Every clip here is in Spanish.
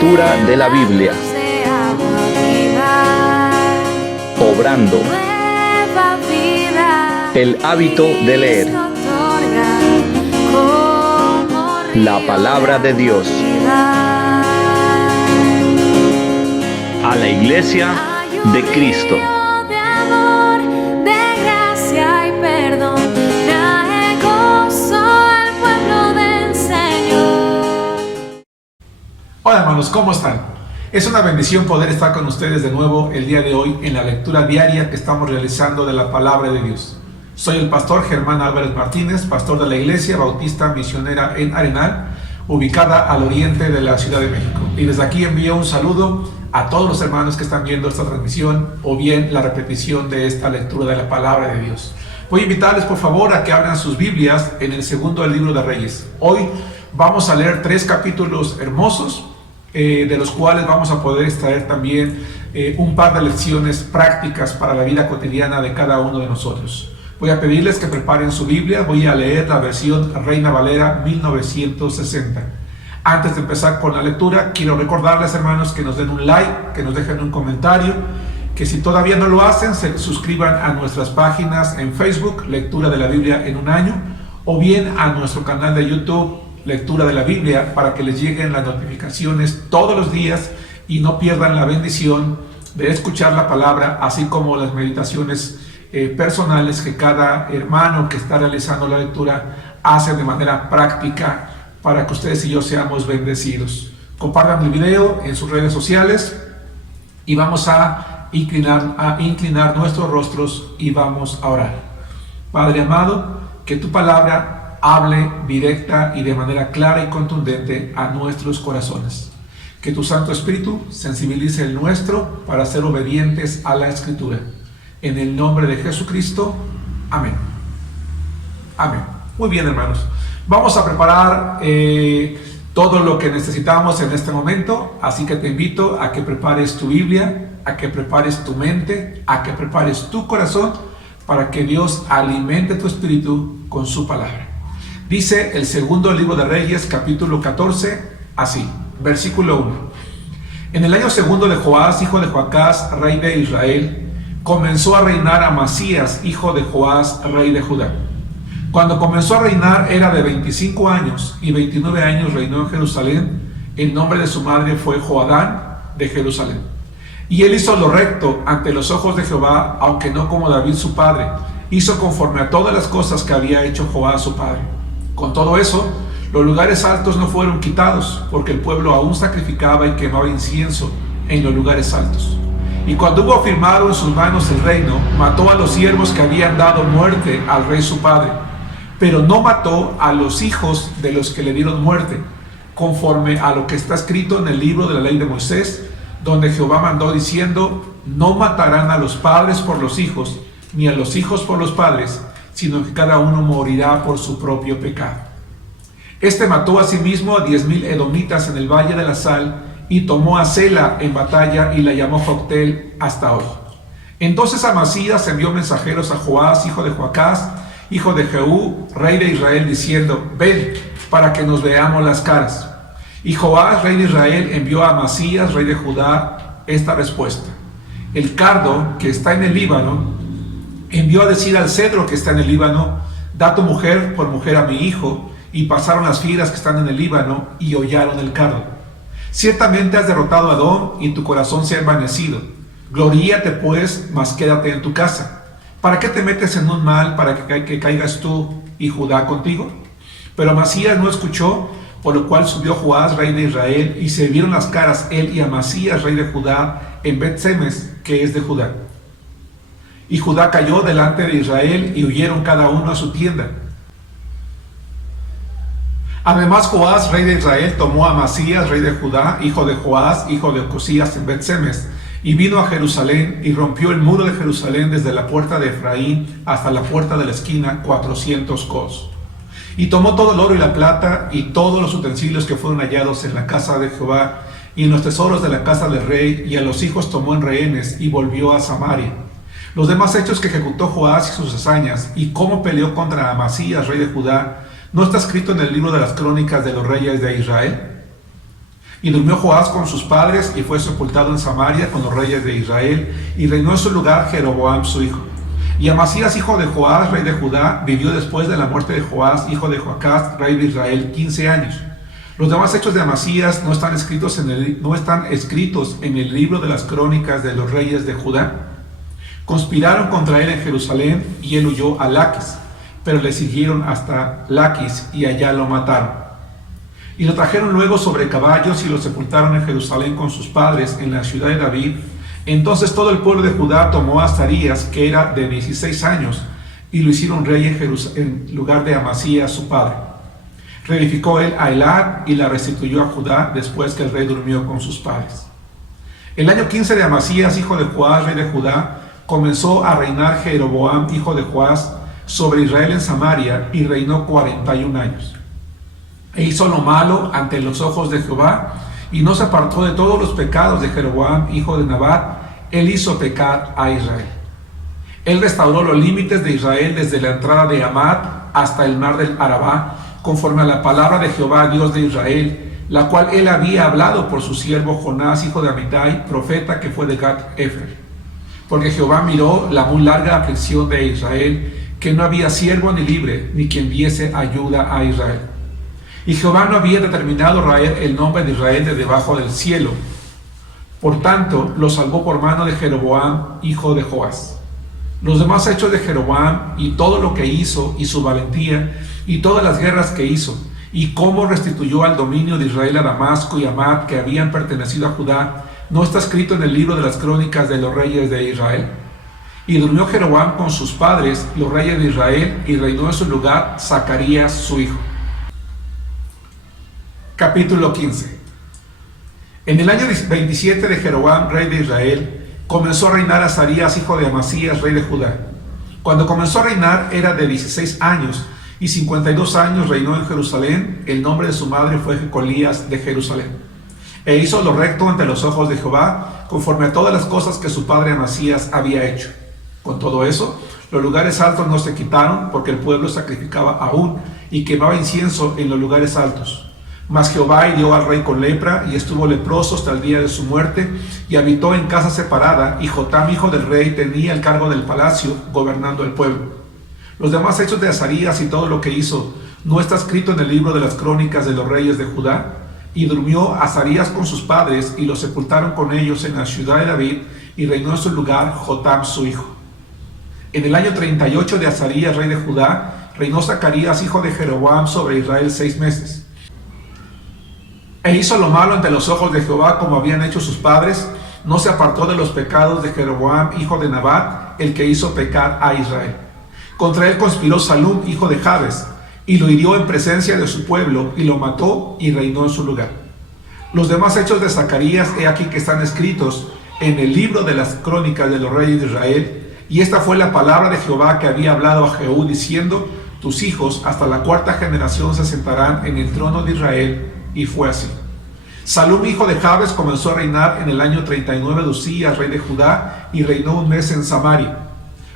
lectura de la Biblia, obrando el hábito de leer la palabra de Dios. A la Iglesia de Cristo. Hola hermanos, ¿cómo están? Es una bendición poder estar con ustedes de nuevo el día de hoy en la lectura diaria que estamos realizando de la palabra de Dios. Soy el pastor Germán Álvarez Martínez, pastor de la Iglesia Bautista Misionera en Arenal, ubicada al oriente de la Ciudad de México. Y desde aquí envío un saludo a todos los hermanos que están viendo esta transmisión o bien la repetición de esta lectura de la palabra de Dios. Voy a invitarles por favor a que abran sus Biblias en el segundo del libro de Reyes. Hoy vamos a leer 3 capítulos hermosos, de los cuales vamos a poder extraer también un par de lecciones prácticas para la vida cotidiana de cada uno de nosotros. Voy a pedirles que preparen su Biblia. Voy a leer la versión Reina Valera 1960. Antes de empezar con la lectura, quiero recordarles, hermanos, que nos den un like, que nos dejen un comentario, que si todavía no lo hacen, se suscriban a nuestras páginas en Facebook, Lectura de la Biblia en un año, o bien a nuestro canal de YouTube, Lectura de la Biblia, para que les lleguen las notificaciones todos los días y no pierdan la bendición de escuchar la palabra, así como las meditaciones personales que cada hermano que está realizando la lectura hace de manera práctica para que ustedes y yo seamos bendecidos. Compartan el video en sus redes sociales y vamos a inclinar nuestros rostros y vamos a orar. Padre amado, que tu palabra hable directa y de manera clara y contundente a nuestros corazones. Que tu Santo Espíritu sensibilice el nuestro para ser obedientes a la Escritura. En el nombre de Jesucristo. Amén. Amén. Muy bien, hermanos. Vamos a preparar todo lo que necesitamos en este momento, así que te invito a que prepares tu Biblia, a que prepares tu mente, a que prepares tu corazón para que Dios alimente tu espíritu con su palabra. Dice el segundo libro de Reyes, capítulo 14, así, versículo 1. En el año segundo de Joás, hijo de Joacás, rey de Israel, comenzó a reinar Amasías, hijo de Joás, rey de Judá. Cuando comenzó a reinar era de 25 años, y 29 años reinó en Jerusalén. El nombre de su madre fue Joadán de Jerusalén. Y él hizo lo recto ante los ojos de Jehová, aunque no como David su padre. Hizo conforme a todas las cosas que había hecho Joás su padre. Con todo eso, los lugares altos no fueron quitados, porque el pueblo aún sacrificaba y quemaba incienso en los lugares altos. Y cuando hubo firmado en sus manos el reino, mató a los siervos que habían dado muerte al rey su padre, pero no mató a los hijos de los que le dieron muerte, conforme a lo que está escrito en el libro de la ley de Moisés, donde Jehová mandó diciendo: no matarán a los padres por los hijos, ni a los hijos por los padres, sino que cada uno morirá por su propio pecado. Este mató asimismo a 10,000 edomitas en el valle de la Sal, y tomó a Sela en batalla y la llamó Joctel hasta hoy. Entonces Amasías envió mensajeros a Joás, hijo de Joacás, hijo de Jehú, rey de Israel, diciendo: ven, para que nos veamos las caras. Y Joás, rey de Israel, envió a Amasías, rey de Judá, esta respuesta: el cardo que está en el Líbano envió a decir al cedro que está en el Líbano: da tu mujer por mujer a mi hijo. Y pasaron las fieras que están en el Líbano y hollaron el cardo. Ciertamente has derrotado a Edom y tu corazón se ha envanecido. Gloríate pues, mas quédate en tu casa. ¿Para qué te metes en un mal para que caigas tú y Judá contigo? Pero Amasías no escuchó, por lo cual subió Joás, rey de Israel, y se vieron las caras él y Amasías, rey de Judá, en Bet-Semes, que es de Judá. Y Judá cayó delante de Israel y huyeron cada uno a su tienda. Además Joás, rey de Israel, tomó a Amasías, rey de Judá, hijo de Joás, hijo de Ocosías, en Bet-Semes, y vino a Jerusalén y rompió el muro de Jerusalén desde la puerta de Efraín hasta la puerta de la esquina, 400 codos. Y tomó todo el oro y la plata y todos los utensilios que fueron hallados en la casa de Jehová y en los tesoros de la casa del rey, y a los hijos tomó en rehenes y volvió a Samaria. Los demás hechos que ejecutó Joás y sus hazañas, y cómo peleó contra Amasías, rey de Judá, ¿no está escrito en el libro de las crónicas de los reyes de Israel? Y durmió Joás con sus padres y fue sepultado en Samaria con los reyes de Israel, y reinó en su lugar Jeroboam su hijo. Y Amasías, hijo de Joás, rey de Judá, vivió después de la muerte de Joás, hijo de Joacás, rey de Israel, 15 años. Los demás hechos de Amasías no están escritos en el libro de las crónicas de los reyes de Judá. Conspiraron contra él en Jerusalén y él huyó a Laquis, pero le siguieron hasta Laquis y allá lo mataron. Y lo trajeron luego sobre caballos y lo sepultaron en Jerusalén con sus padres en la ciudad de David. Entonces todo el pueblo de Judá tomó a Azarías, que era de 16 años, y lo hicieron rey en lugar de Amasías su padre. Reedificó él a Elad y la restituyó a Judá después que el rey durmió con sus padres. El año 15 de Amasías, hijo de Joás, rey de Judá, comenzó a reinar Jeroboam, hijo de Joás, sobre Israel en Samaria, y reinó 41 años. E hizo lo malo ante los ojos de Jehová, y no se apartó de todos los pecados de Jeroboam, hijo de Nabat. Él hizo pecar a Israel. Él restauró los límites de Israel desde la entrada de Hamat hasta el mar del Arabá, conforme a la palabra de Jehová, Dios de Israel, la cual él había hablado por su siervo Jonás, hijo de Amitai, profeta que fue de Gat-Efer. Porque Jehová miró la muy larga aflicción de Israel, que no había siervo ni libre, ni quien diese ayuda a Israel. Y Jehová no había determinado raer el nombre de Israel de debajo del cielo. Por tanto, lo salvó por mano de Jeroboam, hijo de Joás. Los demás hechos de Jeroboam, y todo lo que hizo, y su valentía, y todas las guerras que hizo, y cómo restituyó al dominio de Israel a Damasco y Hamat, que habían pertenecido a Judá, ¿no está escrito en el libro de las crónicas de los reyes de Israel? Y durmió Jeroboam con sus padres, los reyes de Israel, y reinó en su lugar Zacarías su hijo. Capítulo 15. En el año 27 de Jeroboam, rey de Israel, comenzó a reinar Azarías, hijo de Amasías, rey de Judá. Cuando comenzó a reinar era de 16 años, y 52 años reinó en Jerusalén. El nombre de su madre fue Jecolías de Jerusalén. E hizo lo recto ante los ojos de Jehová, conforme a todas las cosas que su padre Amasías había hecho. Con todo eso, los lugares altos no se quitaron, porque el pueblo sacrificaba aún, y quemaba incienso en los lugares altos. Mas Jehová hirió al rey con lepra, y estuvo leproso hasta el día de su muerte, y habitó en casa separada, y Jotam, hijo del rey, tenía el cargo del palacio, gobernando el pueblo. Los demás hechos de Azarías y todo lo que hizo, ¿no está escrito en el libro de las crónicas de los reyes de Judá? Y durmió Azarías con sus padres, y los sepultaron con ellos en la ciudad de David, y reinó en su lugar Jotam su hijo. En el año 38 de Azarías, rey de Judá, reinó Zacarías, hijo de Jeroboam, sobre Israel 6 meses. E hizo lo malo ante los ojos de Jehová, como habían hecho sus padres. No se apartó de los pecados de Jeroboam, hijo de Nabat, el que hizo pecar a Israel. Contra él conspiró Salum, hijo de Jabes, y lo hirió en presencia de su pueblo, y lo mató, y reinó en su lugar. Los demás hechos de Zacarías, he aquí que están escritos en el libro de las crónicas de los reyes de Israel. Y esta fue la palabra de Jehová que había hablado a Jehú, diciendo: tus hijos hasta la 4ª generación se sentarán en el trono de Israel. Y fue así. Salum, hijo de Jabes, comenzó a reinar en el año 39 de Usías, rey de Judá, y reinó 1 mes en Samaria.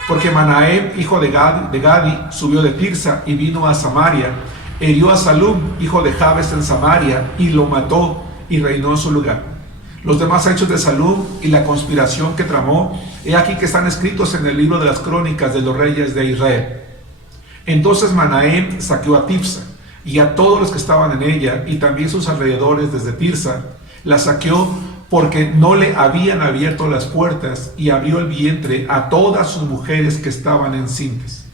Porque Manahem, hijo de Gadi, subió de Tirsa y vino a Samaria, hirió a Salum, hijo de Jabes, en Samaria, y lo mató, y reinó en su lugar. Los demás hechos de Salum y la conspiración que tramó, he aquí que están escritos en el libro de las crónicas de los reyes de Israel. Entonces Manahem saqueó a Tifsa, y a todos los que estaban en ella, y también sus alrededores desde Tirsa. La saqueó porque no le habían abierto las puertas, y abrió el vientre a todas sus mujeres que estaban encintas.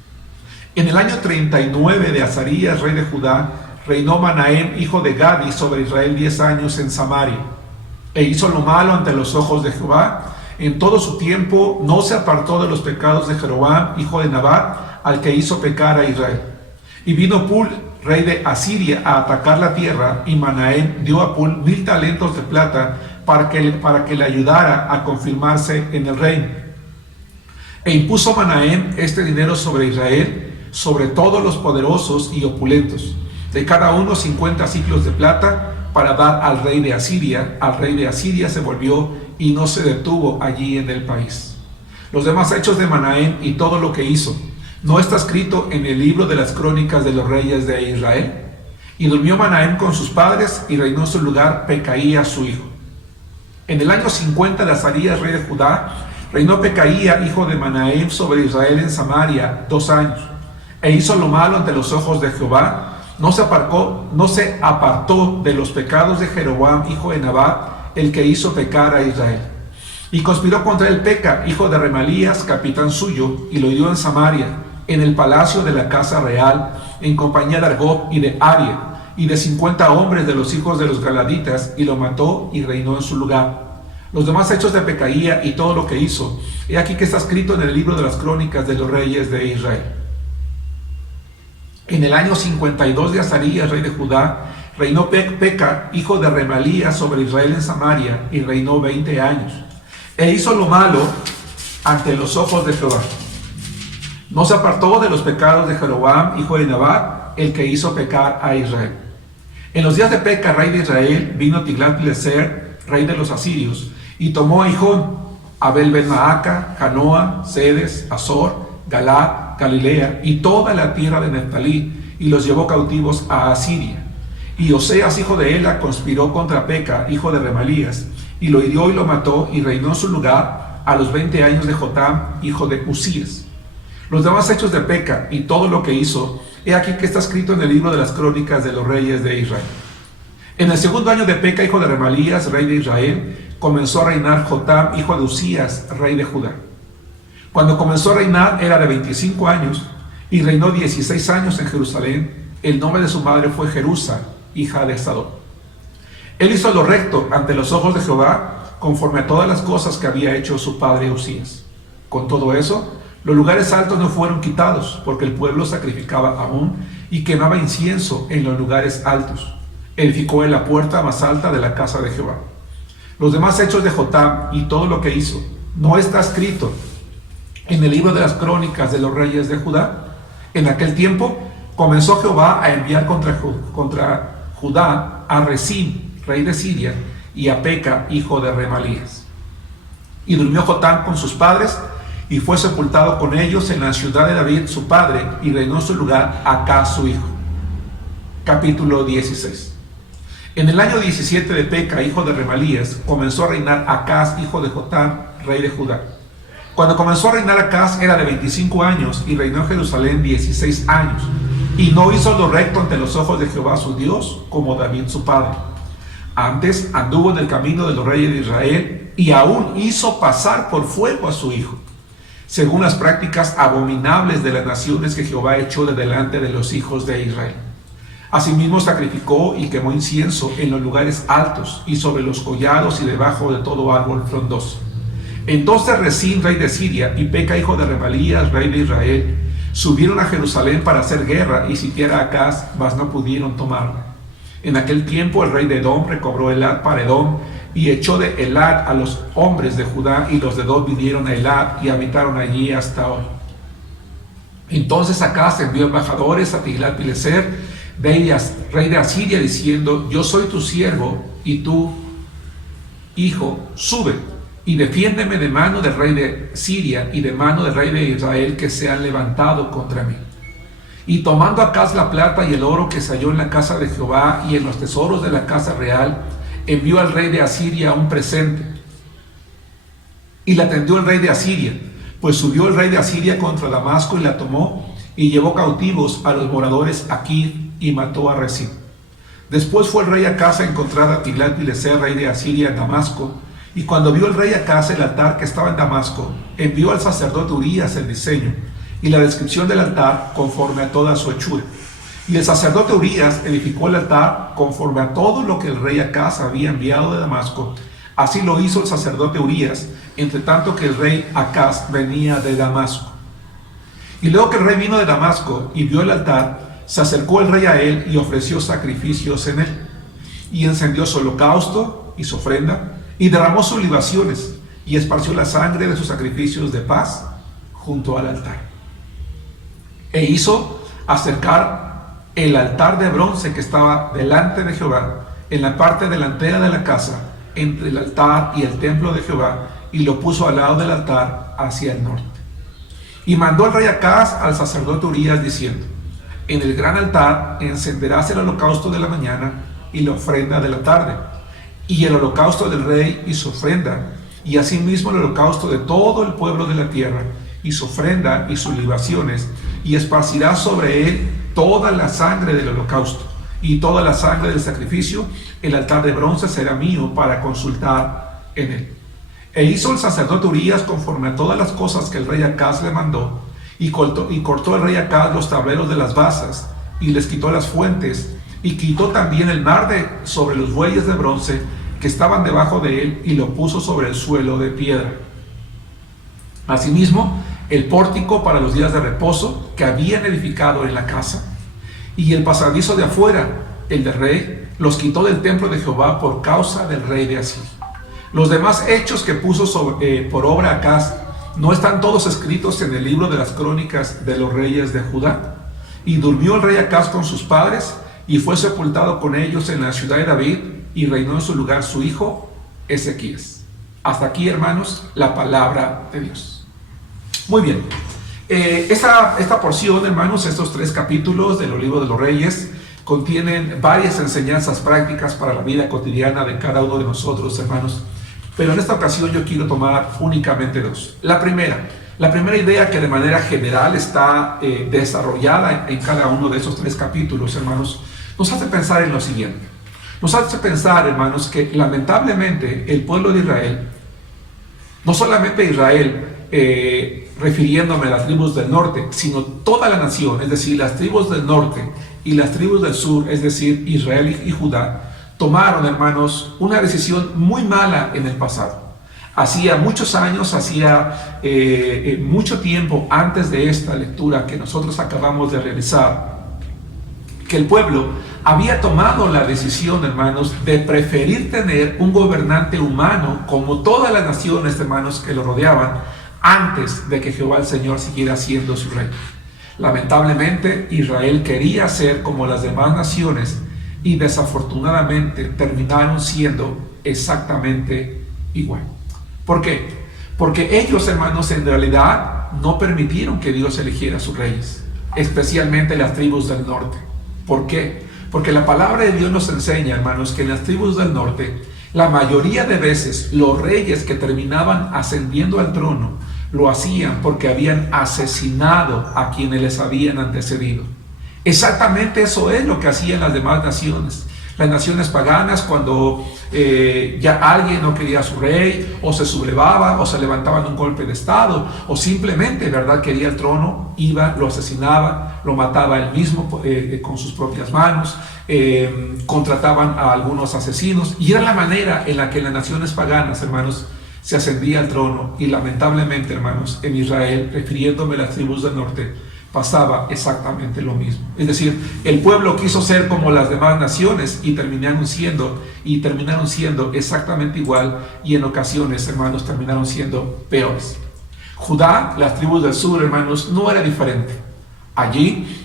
En el año 39 de Azarías, rey de Judá, reinó Manahem, hijo de Gadi, sobre Israel 10 años en Samaria. E hizo lo malo ante los ojos de Jehová. En todo su tiempo no se apartó de los pecados de Jeroboam, hijo de Nabat, al que hizo pecar a Israel. Y vino Pul, rey de Asiria, a atacar la tierra, y Manahem dio a Pul 1000 talentos de plata para que le ayudara a confirmarse en el reino. E impuso Manahem este dinero sobre Israel, sobre todos los poderosos y opulentos, de cada uno 50 siclos de plata, para dar al rey de Asiria. Al rey de Asiria se volvió y no se detuvo allí en el país. Los demás hechos de Manahem y todo lo que hizo, ¿no está escrito en el libro de las crónicas de los reyes de Israel? Y durmió Manahem con sus padres, y reinó en su lugar Pecaía su hijo. En el año 50 de Azarías, rey de Judá, reinó Pecaía, hijo de Manahem, sobre Israel en Samaria 2 años. E hizo lo malo ante los ojos de Jehová. No se apartó de los pecados de Jeroboam, hijo de Nabat, el que hizo pecar a Israel. Y conspiró contra él Peca, hijo de Remalías, capitán suyo, y lo hirió en Samaria, en el palacio de la casa real, en compañía de Argob y de Aria, y de 50 hombres de los hijos de los galaditas, y lo mató y reinó en su lugar. Los demás hechos de Pecaía y todo lo que hizo, he aquí que está escrito en el libro de las crónicas de los reyes de Israel. En el año 52 de Azarías, rey de Judá, reinó Peca, hijo de Remalías, sobre Israel en Samaria, y reinó 20 años. E hizo lo malo ante los ojos de Jehová. No se apartó de los pecados de Jeroboam, hijo de Nabat, el que hizo pecar a Israel. En los días de Peca, rey de Israel, vino Tiglat-Pileser, rey de los asirios, y tomó a Hijón, Abel Ben-Maaca, Janoa, Sedes, Azor, Galad, Galilea, y toda la tierra de Neftalí, y los llevó cautivos a Asiria. Y Oseas, hijo de Ela, conspiró contra Peca, hijo de Remalías, y lo hirió y lo mató, y reinó en su lugar a los 20 años de Jotam, hijo de Usías. Los demás hechos de Peca y todo lo que hizo, he aquí que está escrito en el libro de las crónicas de los reyes de Israel. En el segundo año de Peca, hijo de Remalías, rey de Israel, comenzó a reinar Jotam, hijo de Usías, rey de Judá. Cuando comenzó a reinar era de 25 años, y reinó 16 años en Jerusalén. El nombre de su madre fue Jerusa, hija de Sadok. Él hizo lo recto ante los ojos de Jehová, conforme a todas las cosas que había hecho su padre Usías. Con todo eso, los lugares altos no fueron quitados, porque el pueblo sacrificaba aún y quemaba incienso en los lugares altos. Edificó en la puerta más alta de la casa de Jehová. Los demás hechos de Jotam y todo lo que hizo, ¿no está escrito en el libro de las crónicas de los reyes de Judá? En aquel tiempo comenzó Jehová a enviar contra Judá a Rezín, rey de Siria, y a Peca, hijo de Remalías. Y durmió Jotam con sus padres, y fue sepultado con ellos en la ciudad de David su padre, y reinó en su lugar Acaz su hijo. Capítulo 16. En el año 17 de Peca, hijo de Remalías, comenzó a reinar Acaz, hijo de Jotam, rey de Judá. Cuando comenzó a reinar Acaz era de 25 años, y reinó en Jerusalén 16 años, y no hizo lo recto ante los ojos de Jehová su Dios, como David su padre. Antes anduvo en el camino de los reyes de Israel, y aún hizo pasar por fuego a su hijo, según las prácticas abominables de las naciones que Jehová echó de delante de los hijos de Israel. Asimismo sacrificó y quemó incienso en los lugares altos y sobre los collados y debajo de todo árbol frondoso. Entonces Rezín, rey de Siria, y Peca, hijo de Remalías, rey de Israel, subieron a Jerusalén para hacer guerra y sitiar a Acaz, mas no pudieron tomarla. En aquel tiempo el rey de Edom recobró Elad para Edom, y echó de Elad a los hombres de Judá, y los de Edom vinieron a Elad y habitaron allí hasta hoy. Entonces Acaz envió embajadores a Tiglat-Pileser, rey de Asiria, diciendo: yo soy tu siervo, y tu hijo, sube y defiéndeme de mano del rey de Siria y de mano del rey de Israel, que se han levantado contra mí. Y tomando Acaz la plata y el oro que se halló en la casa de Jehová y en los tesoros de la casa real, envió al rey de Asiria un presente. Y la tendió el rey de Asiria, pues subió el rey de Asiria contra Damasco y la tomó, y llevó cautivos a los moradores aquí, y mató a Rezín. Después fue el rey Acaz a encontrar a Tiglat-Pileser, rey de Asiria, en Damasco, y cuando vio el rey Acaz el altar que estaba en Damasco, envió al sacerdote Urías el diseño y la descripción del altar conforme a toda su hechura. Y el sacerdote Urías edificó el altar conforme a todo lo que el rey Acaz había enviado de Damasco. Así lo hizo el sacerdote Urías, entre tanto que el rey Acaz venía de Damasco. Y luego que el rey vino de Damasco y vio el altar, se acercó el rey a él y ofreció sacrificios en él. Y encendió su holocausto y su ofrenda, y derramó sus libaciones, y esparció la sangre de sus sacrificios de paz junto al altar. E hizo acercar el altar de bronce que estaba delante de Jehová, en la parte delantera de la casa, entre el altar y el templo de Jehová, y lo puso al lado del altar hacia el norte. Y mandó el rey Acaz al sacerdote Urías, diciendo: En el gran altar encenderás el holocausto de la mañana y la ofrenda de la tarde, y el holocausto del rey y su ofrenda, y asimismo el holocausto de todo el pueblo de la tierra, y su ofrenda y sus libaciones, y esparcirás sobre él toda la sangre del holocausto, y toda la sangre del sacrificio. El altar de bronce será mío para consultar en él. E hizo el sacerdote Urías conforme a todas las cosas que el rey Acaz le mandó, y cortó el rey Acaz los tableros de las basas, y les quitó las fuentes, y quitó también el mar sobre los bueyes de bronce que estaban debajo de él, y lo puso sobre el suelo de piedra. Asimismo, el pórtico para los días de reposo que habían edificado en la casa, y el pasadizo de afuera, el del rey, los quitó del templo de Jehová por causa del rey de Asiria. Los demás hechos que puso por obra Acaz, ¿no están todos escritos en el libro de las crónicas de los reyes de Judá? Y durmió el rey Acaz con sus padres, y fue sepultado con ellos en la ciudad de David, y reinó en su lugar su hijo Ezequías. Hasta aquí, hermanos, la palabra de Dios. Muy bien. Esta porción, hermanos, estos 3 capítulos del libro de los Reyes, contienen varias enseñanzas prácticas para la vida cotidiana de cada uno de nosotros, hermanos. Pero en esta ocasión yo quiero tomar únicamente 2. La primera idea que de manera general está desarrollada en cada uno de esos 3 capítulos, hermanos, nos hace pensar en lo siguiente. Nos hace pensar, hermanos, que lamentablemente el pueblo de Israel, no solamente Israel, refiriéndome a las tribus del norte, sino toda la nación, es decir, las tribus del norte y las tribus del sur, es decir, Israel y Judá, tomaron, hermanos, una decisión muy mala en el pasado. Hacía muchos años, mucho tiempo antes de esta lectura que nosotros acabamos de realizar, que el pueblo había tomado la decisión, hermanos, de preferir tener un gobernante humano como todas las naciones, hermanos, que lo rodeaban, antes de que Jehová el Señor siguiera siendo su rey. Lamentablemente, Israel quería ser como las demás naciones y desafortunadamente terminaron siendo exactamente igual. ¿Por qué? Porque ellos, hermanos, en realidad no permitieron que Dios eligiera a sus reyes, especialmente las tribus del norte. ¿Por qué? Porque la palabra de Dios nos enseña, hermanos, que en las tribus del norte, la mayoría de veces los reyes que terminaban ascendiendo al trono lo hacían porque habían asesinado a quienes les habían antecedido. Exactamente eso es lo que hacían las demás naciones. Las naciones paganas, cuando ya alguien no quería a su rey, o se sublevaba, o se levantaban un golpe de estado, o simplemente, ¿verdad?, quería el trono, iba, lo asesinaba, lo mataba él mismo con sus propias manos, contrataban a algunos asesinos, y era la manera en la que en las naciones paganas, hermanos, se ascendía al trono. Y lamentablemente, hermanos, en Israel, refiriéndome a las tribus del norte, pasaba exactamente lo mismo. Es decir, el pueblo quiso ser como las demás naciones y terminaron siendo exactamente igual, y en ocasiones, hermanos, terminaron siendo peores. Judá, las tribus del sur, hermanos, no era diferente. Allí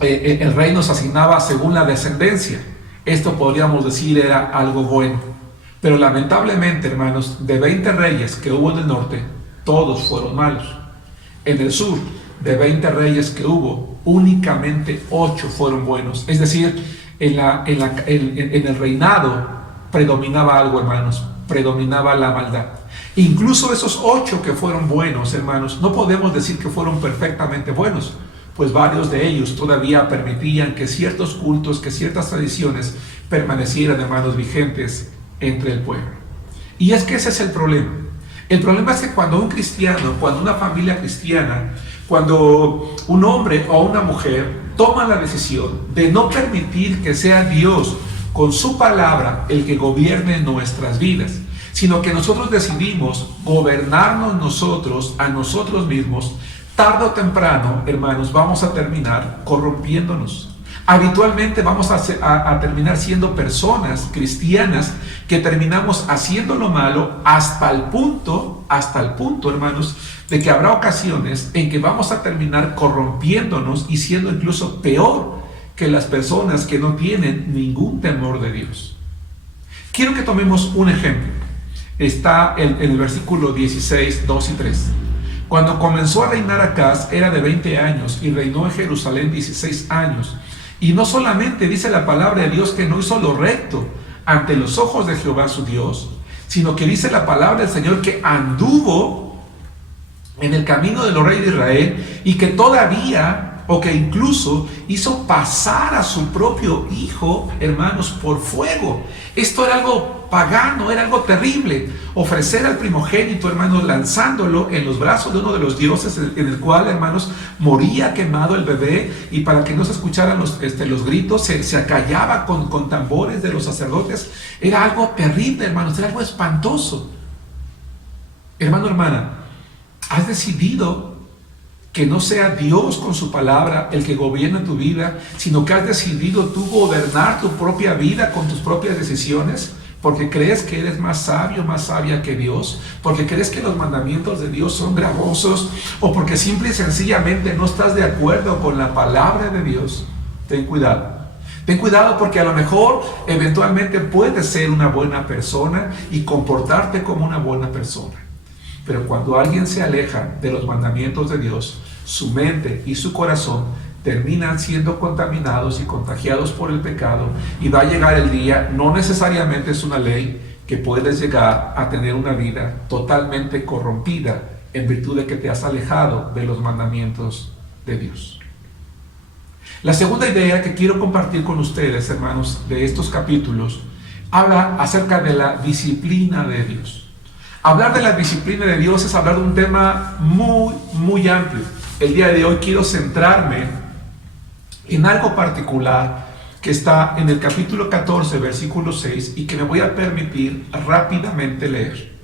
el rey nos asignaba según la descendencia. Esto, podríamos decir, era algo bueno. Pero lamentablemente, hermanos, de 20 reyes que hubo en el norte, todos fueron malos. En el sur, de 20 reyes que hubo, únicamente 8 fueron buenos. Es decir, en el reinado predominaba algo, hermanos, predominaba la maldad. Incluso esos 8 que fueron buenos, hermanos, no podemos decir que fueron perfectamente buenos, pues varios de ellos todavía permitían que ciertos cultos, que ciertas tradiciones permanecieran, hermanos, vigentes entre el pueblo. Y es que ese es el problema. El problema es que cuando un cristiano, cuando una familia cristiana, cuando un hombre o una mujer toma la decisión de no permitir que sea Dios con su palabra el que gobierne nuestras vidas, sino que nosotros decidimos gobernarnos nosotros a nosotros mismos, tarde o temprano, hermanos, vamos a terminar corrompiéndonos. Habitualmente vamos a terminar siendo personas cristianas que terminamos haciendo lo malo hasta el punto, hermanos, de que habrá ocasiones en que vamos a terminar corrompiéndonos y siendo incluso peor que las personas que no tienen ningún temor de Dios. Quiero que tomemos un ejemplo. Está en el versículo 16, 2 y 3. Cuando comenzó a reinar Acaz era de 20 años y reinó en Jerusalén 16 años. Y no solamente dice la palabra de Dios que no hizo lo recto ante los ojos de Jehová su Dios, sino que dice la palabra del Señor que anduvo en el camino de los reyes de Israel y que todavía, o que incluso hizo pasar a su propio hijo, hermanos, por fuego. Esto era algo pagano, era algo terrible. Ofrecer al primogénito, hermanos, lanzándolo en los brazos de uno de los dioses, en el cual, hermanos, moría quemado el bebé, y para que no se escucharan los gritos, se acallaba con tambores de los sacerdotes. Era algo terrible, hermanos, era algo espantoso. Hermano, hermana, has decidido que no sea Dios con su palabra el que gobierna tu vida, sino que has decidido tú gobernar tu propia vida con tus propias decisiones, porque crees que eres más sabio, más sabia que Dios, porque crees que los mandamientos de Dios son gravosos, o porque simple y sencillamente no estás de acuerdo con la palabra de Dios. Ten cuidado. Ten cuidado, porque a lo mejor eventualmente puedes ser una buena persona y comportarte como una buena persona. Pero cuando alguien se aleja de los mandamientos de Dios, su mente y su corazón terminan siendo contaminados y contagiados por el pecado, y va a llegar el día, no necesariamente es una ley, que puedes llegar a tener una vida totalmente corrompida en virtud de que te has alejado de los mandamientos de Dios. La segunda idea que quiero compartir con ustedes, hermanos, de estos capítulos, habla acerca de la disciplina de Dios. Hablar de la disciplina de Dios es hablar de un tema muy, muy amplio. El día de hoy quiero centrarme en algo particular que está en el capítulo 14, versículo 6, y que me voy a permitir rápidamente leer.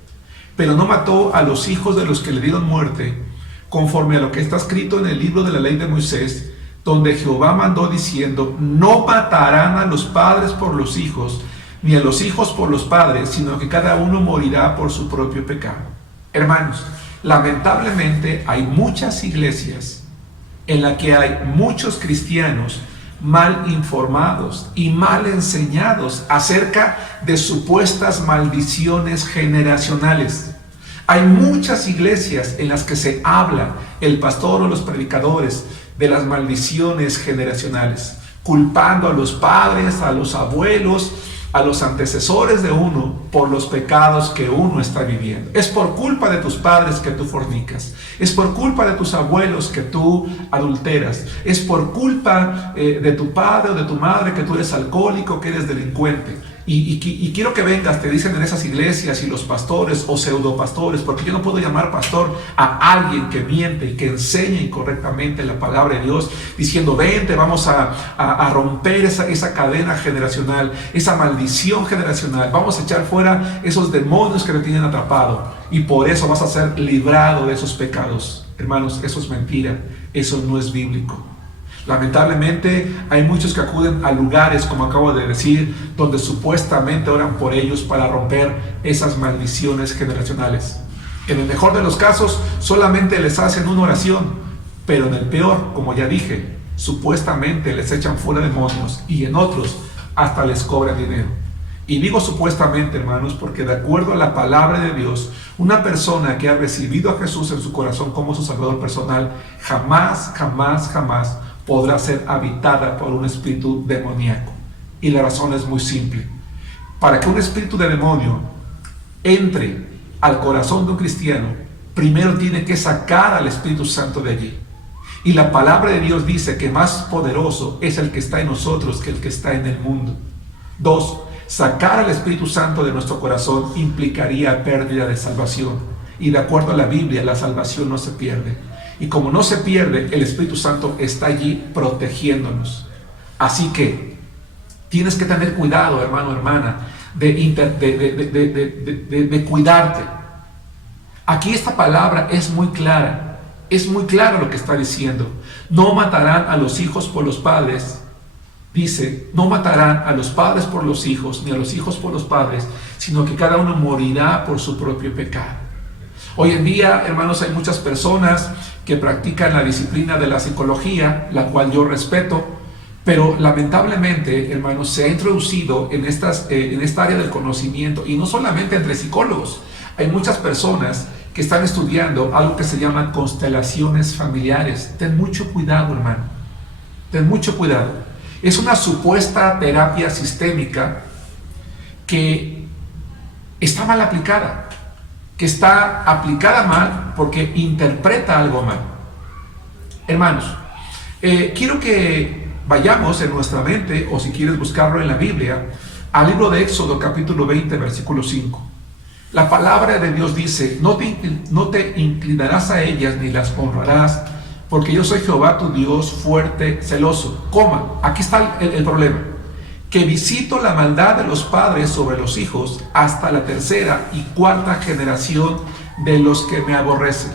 Pero no mató a los hijos de los que le dieron muerte, conforme a lo que está escrito en el libro de la ley de Moisés, donde Jehová mandó diciendo: no matarán a los padres por los hijos, ni a los hijos por los padres, sino que cada uno morirá por su propio pecado. Hermanos, lamentablemente hay muchas iglesias en las que hay muchos cristianos mal informados y mal enseñados acerca de supuestas maldiciones generacionales. Hay muchas iglesias en las que se habla, el pastor o los predicadores, de las maldiciones generacionales, culpando a los padres, a los abuelos, a los antecesores de uno por los pecados que uno está viviendo. Es por culpa de tus padres que tú fornicas. Es por culpa de tus abuelos que tú adulteras. Es por culpa de tu padre o de tu madre que tú eres alcohólico, que eres delincuente. Y quiero que vengas, te dicen en esas iglesias, y los pastores o pseudopastores, porque yo no puedo llamar pastor a alguien que miente y que enseña incorrectamente la palabra de Dios, diciendo: vente, vamos a romper esa cadena generacional, esa maldición generacional, vamos a echar fuera esos demonios que te tienen atrapado, y por eso vas a ser librado de esos pecados. Hermanos, eso es mentira, eso no es bíblico. Lamentablemente hay muchos que acuden a lugares, como acabo de decir, donde supuestamente oran por ellos para romper esas maldiciones generacionales. En el mejor de los casos solamente les hacen una oración, pero en el peor, como ya dije, supuestamente les echan fuera demonios, y en otros hasta les cobran dinero. Y digo supuestamente, hermanos, porque de acuerdo a la palabra de Dios, una persona que ha recibido a Jesús en su corazón como su Salvador personal jamás podrá ser habitada por un espíritu demoníaco. Y la razón es muy simple. Para que un espíritu de demonio entre al corazón de un cristiano, primero tiene que sacar al Espíritu Santo de allí. Y la palabra de Dios dice que más poderoso es el que está en nosotros que el que está en el mundo. 2. Sacar al Espíritu Santo de nuestro corazón implicaría pérdida de salvación. Y de acuerdo a la Biblia, la salvación no se pierde. Y como no se pierde, el Espíritu Santo está allí protegiéndonos. Así que tienes que tener cuidado, hermano, hermana, de cuidarte. Aquí esta palabra es muy clara. Es muy claro lo que está diciendo. No matarán a los hijos por los padres. Dice: no matarán a los padres por los hijos, ni a los hijos por los padres, sino que cada uno morirá por su propio pecado. Hoy en día, hermanos, hay muchas personas que practican la disciplina de la psicología, la cual yo respeto, pero lamentablemente, hermanos, se ha introducido en esta área del conocimiento, y no solamente entre psicólogos. Hay muchas personas que están estudiando algo que se llama constelaciones familiares. Ten mucho cuidado, hermano. Ten mucho cuidado. Es una supuesta terapia sistémica que está mal aplicada, que está aplicada mal porque interpreta algo mal. Hermanos, quiero que vayamos en nuestra mente, o si quieres buscarlo en la Biblia, al libro de Éxodo capítulo 20, versículo 5. La palabra de Dios dice: no te inclinarás a ellas ni las honrarás, porque yo soy Jehová tu Dios fuerte, celoso. Aquí está el problema. Que visito la maldad de los padres sobre los hijos hasta la tercera y cuarta generación de los que me aborrecen.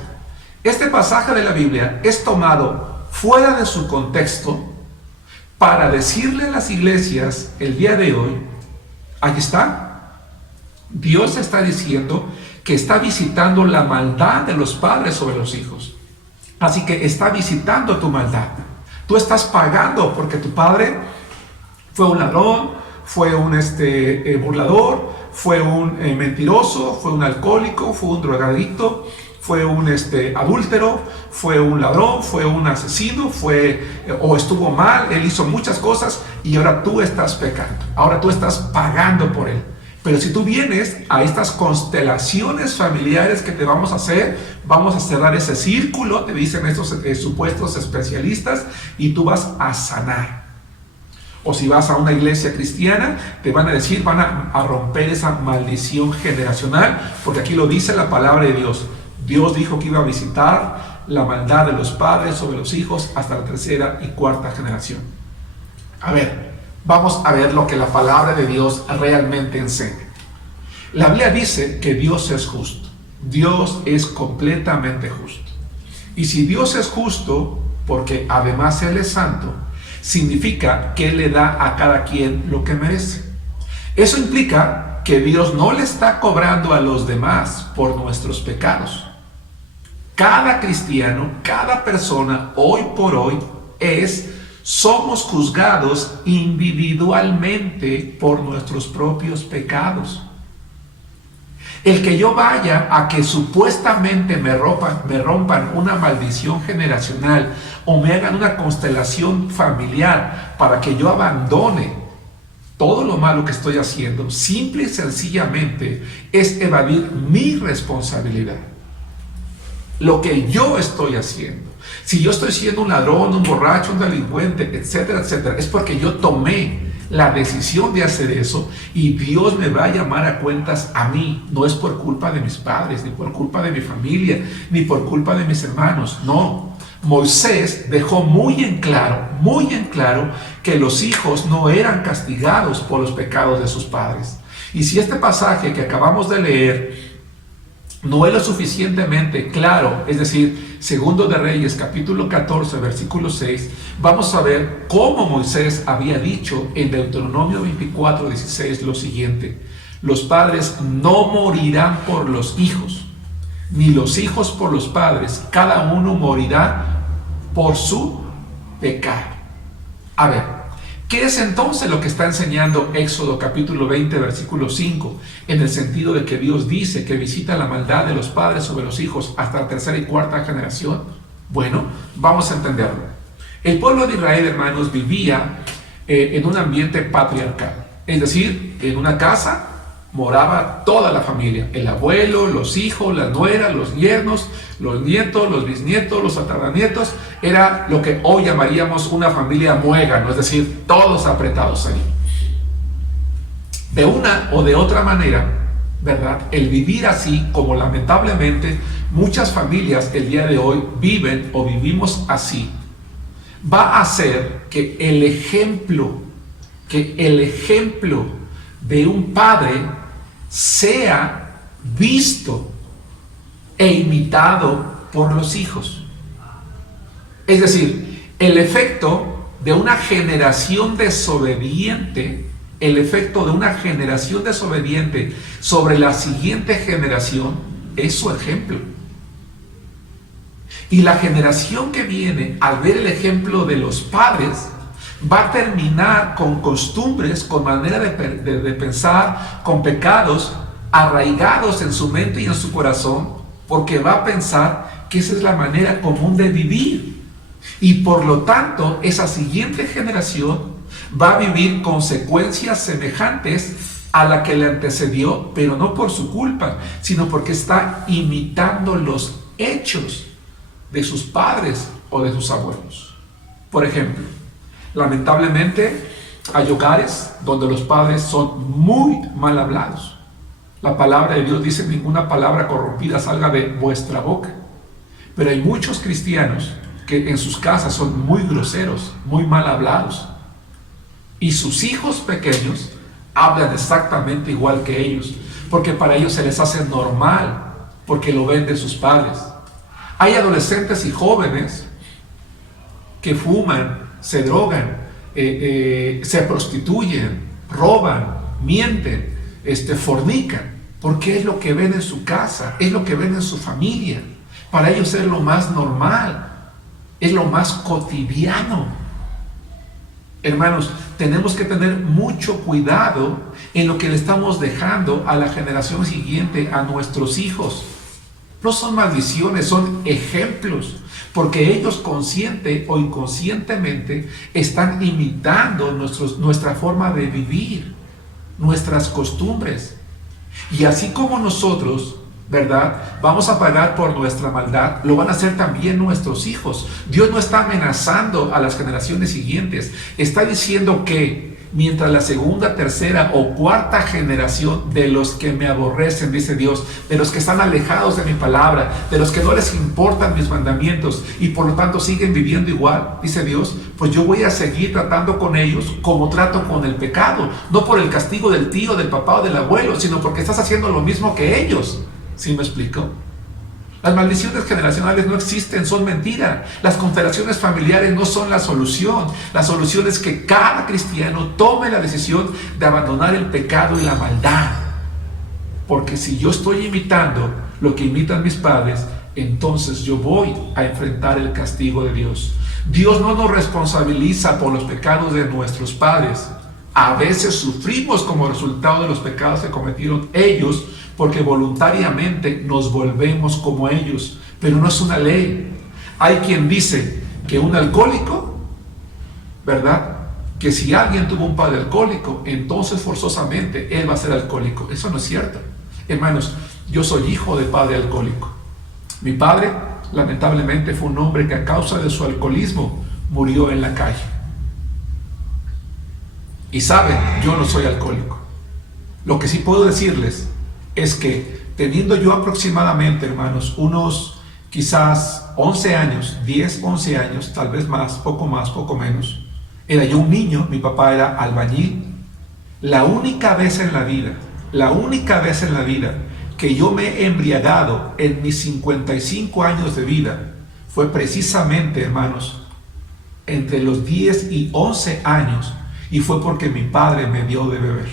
Este pasaje de la Biblia es tomado fuera de su contexto para decirle a las iglesias el día de hoy: aquí está. Dios está diciendo que está visitando la maldad de los padres sobre los hijos. Así que está visitando tu maldad. Tú estás pagando porque tu padre fue un ladrón, fue un burlador, fue un mentiroso, fue un alcohólico, fue un drogadicto, fue un adúltero, fue un ladrón, fue un asesino, o estuvo mal, él hizo muchas cosas y ahora tú estás pecando. Ahora tú estás pagando por él. Pero si tú vienes a estas constelaciones familiares que te vamos a hacer, vamos a cerrar ese círculo, te dicen estos supuestos especialistas, y tú vas a sanar. O si vas a una iglesia cristiana, te van a decir, van a romper esa maldición generacional, porque aquí lo dice la palabra de Dios. Dios dijo que iba a visitar la maldad de los padres sobre los hijos hasta la tercera y cuarta generación. A ver, vamos a ver lo que la palabra de Dios realmente enseña. La Biblia dice que Dios es justo. Dios es completamente justo. Y si Dios es justo, porque además Él es santo, significa que Él le da a cada quien lo que merece. Eso implica que Dios no le está cobrando a los demás por nuestros pecados. Cada cristiano, cada persona, hoy por hoy, somos juzgados individualmente por nuestros propios pecados. El que yo vaya a que supuestamente me rompan una maldición generacional o me hagan una constelación familiar para que yo abandone todo lo malo que estoy haciendo, simple y sencillamente es evadir mi responsabilidad. Lo que yo estoy haciendo. Si yo estoy siendo un ladrón, un borracho, un delincuente, etcétera, etcétera, es porque yo tomé la decisión de hacer eso y Dios me va a llamar a cuentas a mí. No es por culpa de mis padres, ni por culpa de mi familia, ni por culpa de mis hermanos. No. Moisés dejó muy en claro que los hijos no eran castigados por los pecados de sus padres. Y si este pasaje que acabamos de leer no es lo suficientemente claro, es decir, Segundo de Reyes, capítulo 14, versículo 6, vamos a ver cómo Moisés había dicho en Deuteronomio 24, 16 lo siguiente: los padres no morirán por los hijos, ni los hijos por los padres, cada uno morirá por su pecado. A ver, ¿qué es entonces lo que está enseñando Éxodo capítulo 20, versículo 5? En el sentido de que Dios dice que visita la maldad de los padres sobre los hijos hasta la tercera y cuarta generación. Bueno, vamos a entenderlo. El pueblo de Israel, hermanos, vivía en un ambiente patriarcal. Es decir, en una casa moraba toda la familia. El abuelo, los hijos, la nuera, los yernos, los nietos, los bisnietos, los tataranietos. Era lo que hoy llamaríamos una familia muégano, es decir, todos apretados ahí. De una o de otra manera, ¿verdad? El vivir así, como lamentablemente muchas familias el día de hoy viven o vivimos así, va a hacer que el ejemplo de un padre sea visto e imitado por los hijos. Es decir, el efecto de una generación desobediente, sobre la siguiente generación es su ejemplo. Y la generación que viene, al ver el ejemplo de los padres, va a terminar con costumbres, con manera de pensar, con pecados arraigados en su mente y en su corazón, porque va a pensar que esa es la manera común de vivir. Y por lo tanto, esa siguiente generación va a vivir consecuencias semejantes a la que le antecedió, pero no por su culpa, sino porque está imitando los hechos de sus padres o de sus abuelos. Por ejemplo, lamentablemente hay hogares donde los padres son muy mal hablados. La palabra de Dios dice: ninguna palabra corrompida salga de vuestra boca. Pero hay muchos cristianos que en sus casas son muy groseros, muy mal hablados. Y sus hijos pequeños hablan exactamente igual que ellos, porque para ellos se les hace normal, porque lo ven de sus padres. Hay adolescentes y jóvenes que fuman, se drogan, se prostituyen, roban, mienten, fornican, porque es lo que ven en su casa, es lo que ven en su familia. Para ellos es lo más normal, es lo más cotidiano. Hermanos, tenemos que tener mucho cuidado en lo que le estamos dejando a la generación siguiente, a nuestros hijos. No son maldiciones, son ejemplos, porque ellos consciente o inconscientemente están imitando nuestra forma de vivir, nuestras costumbres. Y así como nosotros, ¿verdad?, vamos a pagar por nuestra maldad, lo van a hacer también nuestros hijos. Dios no está amenazando a las generaciones siguientes, está diciendo que mientras la segunda, tercera o cuarta generación de los que me aborrecen, dice Dios, de los que están alejados de mi palabra, de los que no les importan mis mandamientos y por lo tanto siguen viviendo igual, dice Dios, pues yo voy a seguir tratando con ellos como trato con el pecado, no por el castigo del tío, del papá o del abuelo, sino porque estás haciendo lo mismo que ellos. ¿Sí me explico? Las maldiciones generacionales no existen, son mentira. Las constelaciones familiares no son la solución. La solución es que cada cristiano tome la decisión de abandonar el pecado y la maldad. Porque si yo estoy imitando lo que imitan mis padres, entonces yo voy a enfrentar el castigo de Dios. Dios no nos responsabiliza por los pecados de nuestros padres. A veces sufrimos como resultado de los pecados que cometieron ellos, porque voluntariamente nos volvemos como ellos, pero no es una ley. Hay quien dice que un alcohólico, ¿verdad?, que si alguien tuvo un padre alcohólico, entonces forzosamente él va a ser alcohólico. Eso no es cierto. Hermanos, yo soy hijo de padre alcohólico. Mi padre, lamentablemente, fue un hombre que a causa de su alcoholismo murió en la calle. Y saben, yo no soy alcohólico. Lo que sí puedo decirles es que teniendo yo aproximadamente, hermanos, unos quizás 11 años, 10, 11 años, tal vez más, poco menos, era yo un niño, mi papá era albañil. La única vez en la vida que yo me he embriagado en mis 55 años de vida fue precisamente, hermanos, entre los 10 y 11 años, y fue porque mi padre me dio de beber.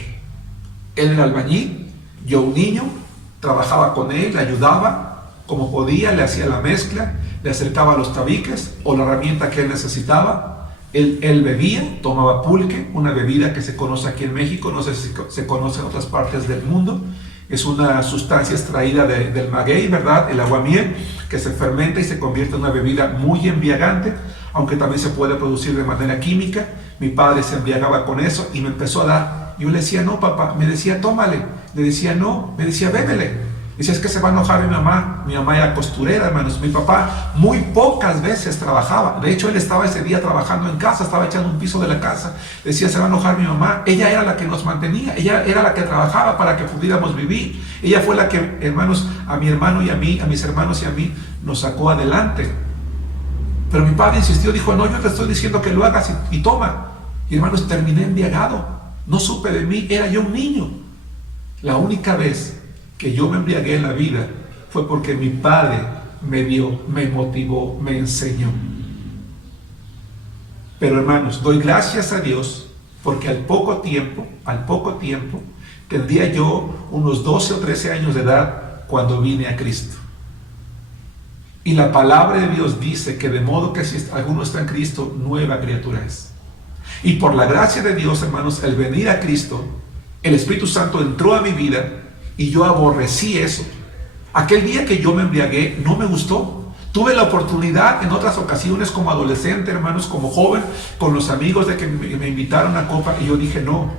Él era albañil. Yo, un niño, trabajaba con él, le ayudaba como podía, le hacía la mezcla, le acercaba los tabiques o la herramienta que él necesitaba. Él bebía, tomaba pulque, una bebida que se conoce aquí en México, no sé si se conoce en otras partes del mundo. Es una sustancia extraída del maguey, ¿verdad?, el aguamiel, que se fermenta y se convierte en una bebida muy embriagante, aunque también se puede producir de manera química. Mi padre se embriagaba con eso y me empezó a dar. Yo le decía, no, papá. Me decía, tómale. Le decía, no. Me decía, bébele. Decía, es que se va a enojar mi mamá. Mi mamá era costurera, hermanos. Mi papá muy pocas veces trabajaba. De hecho, él estaba ese día trabajando en casa, estaba echando un piso de la casa. Decía, se va a enojar mi mamá. Ella era la que nos mantenía. Ella era la que trabajaba para que pudiéramos vivir. Ella fue la que, hermanos, a mi hermano y a mí, a mis hermanos y a mí, nos sacó adelante. Pero mi padre insistió, dijo, no, yo te estoy diciendo que lo hagas y toma. Y hermanos, terminé embriagado. No supe de mí, era yo un niño. La única vez que yo me embriagué en la vida fue porque mi padre me dio, me motivó, me enseñó. Pero hermanos, doy gracias a Dios porque al poco tiempo, tendría yo unos 12 o 13 años de edad cuando vine a Cristo. Y la palabra de Dios dice que de modo que si alguno está en Cristo, nueva criatura es. Y por la gracia de Dios, hermanos, al venir a Cristo, el Espíritu Santo entró a mi vida y yo aborrecí eso. Aquel día que yo me embriagué no me gustó. Tuve la oportunidad en otras ocasiones como adolescente, hermanos, como joven, con los amigos de que me invitaron a copa y yo dije, no,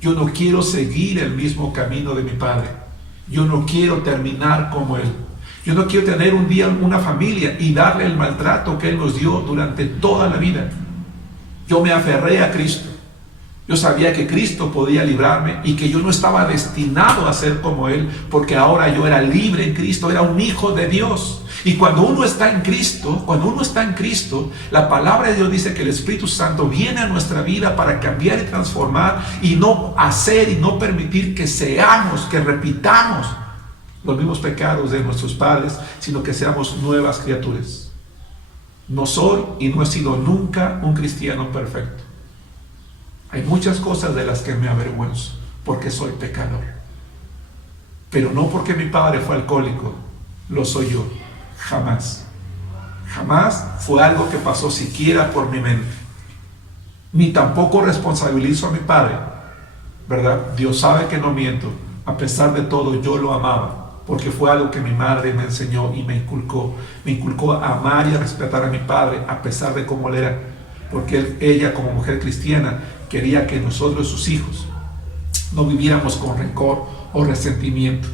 yo no quiero seguir el mismo camino de mi padre. Yo no quiero terminar como él. Yo no quiero tener un día una familia y darle el maltrato que él nos dio durante toda la vida. Yo me aferré a Cristo. Yo sabía que Cristo podía librarme y que yo no estaba destinado a ser como Él, porque ahora yo era libre en Cristo, era un hijo de Dios. Y cuando uno está en Cristo, la palabra de Dios dice que el Espíritu Santo viene a nuestra vida para cambiar y transformar y no hacer y no permitir que seamos, que repitamos los mismos pecados de nuestros padres, sino que seamos nuevas criaturas. No soy y no he sido nunca un cristiano perfecto. Hay muchas cosas de las que me avergüenzo porque soy pecador. Pero no porque mi padre fue alcohólico, lo soy yo. Jamás. Jamás fue algo que pasó siquiera por mi mente. Ni tampoco responsabilizo a mi padre, ¿verdad? Dios sabe que no miento. A pesar de todo, yo lo amaba, porque fue algo que mi madre me enseñó y me inculcó. Me inculcó a amar y a respetar a mi padre, a pesar de cómo él era. Porque ella, como mujer cristiana, quería que nosotros, sus hijos, no viviéramos con rencor o resentimiento.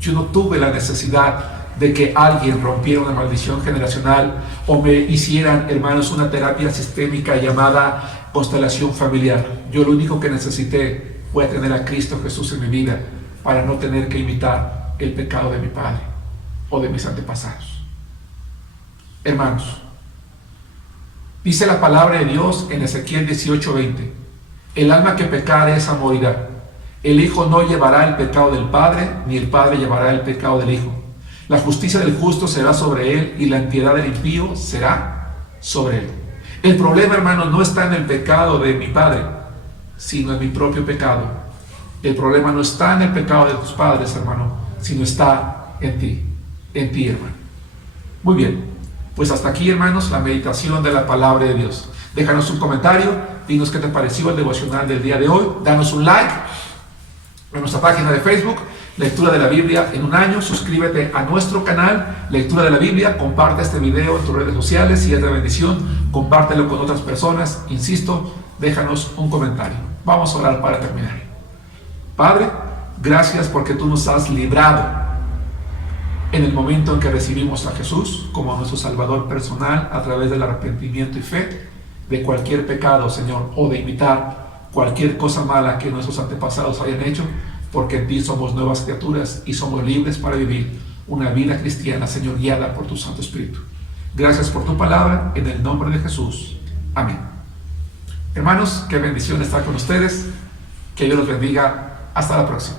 Yo no tuve la necesidad de que alguien rompiera una maldición generacional o me hicieran, hermanos, una terapia sistémica llamada constelación familiar. Yo lo único que necesité fue tener a Cristo Jesús en mi vida para no tener que imitar el pecado de mi padre o de mis antepasados. Hermanos, dice la palabra de Dios en Ezequiel 18:20: el alma que pecare esa morirá. El hijo no llevará el pecado del padre, ni el padre llevará el pecado del hijo. La justicia del justo será sobre él y la impiedad del impío será sobre él. El problema, hermanos, no está en el pecado de mi padre, sino en mi propio pecado. El problema no está en el pecado de tus padres, hermano, sino está en ti, hermano. Muy bien, pues hasta aquí, hermanos, la meditación de la palabra de Dios. Déjanos un comentario, dinos qué te pareció el devocional del día de hoy, danos un like en nuestra página de Facebook, Lectura de la Biblia en un año. Suscríbete a nuestro canal, Lectura de la Biblia. Comparte este video en tus redes sociales, si es de bendición, compártelo con otras personas. Insisto, déjanos un comentario. Vamos a orar para terminar. Padre, gracias porque tú nos has librado en el momento en que recibimos a Jesús como nuestro Salvador personal a través del arrepentimiento y fe de cualquier pecado, Señor, o de imitar cualquier cosa mala que nuestros antepasados hayan hecho, porque en ti somos nuevas criaturas y somos libres para vivir una vida cristiana, Señor, guiada por tu Santo Espíritu. Gracias por tu palabra, en el nombre de Jesús. Amén. Hermanos, qué bendición estar con ustedes. Que Dios los bendiga. Hasta la próxima.